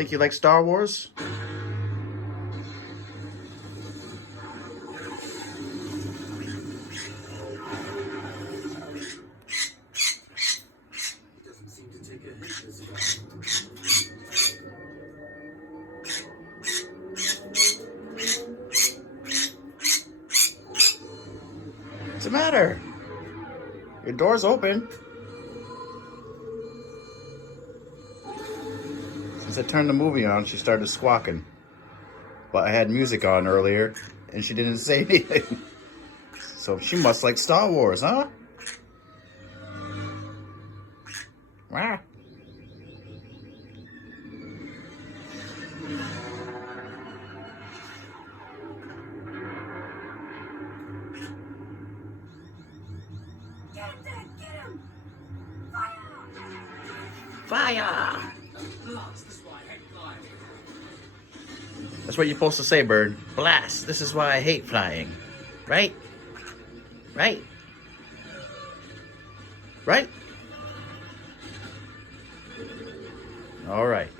Think you like Star Wars? What's the matter? Your door's open. Since I turned the movie on, she started squawking. But I had music on earlier, and she didn't say anything. So she must like Star Wars, huh? Wah. Get him, Dad! Get him! Fire! Fire! That's what you're supposed to say, Bird. Blast. This is why I hate flying. Right? Right? Right? All right.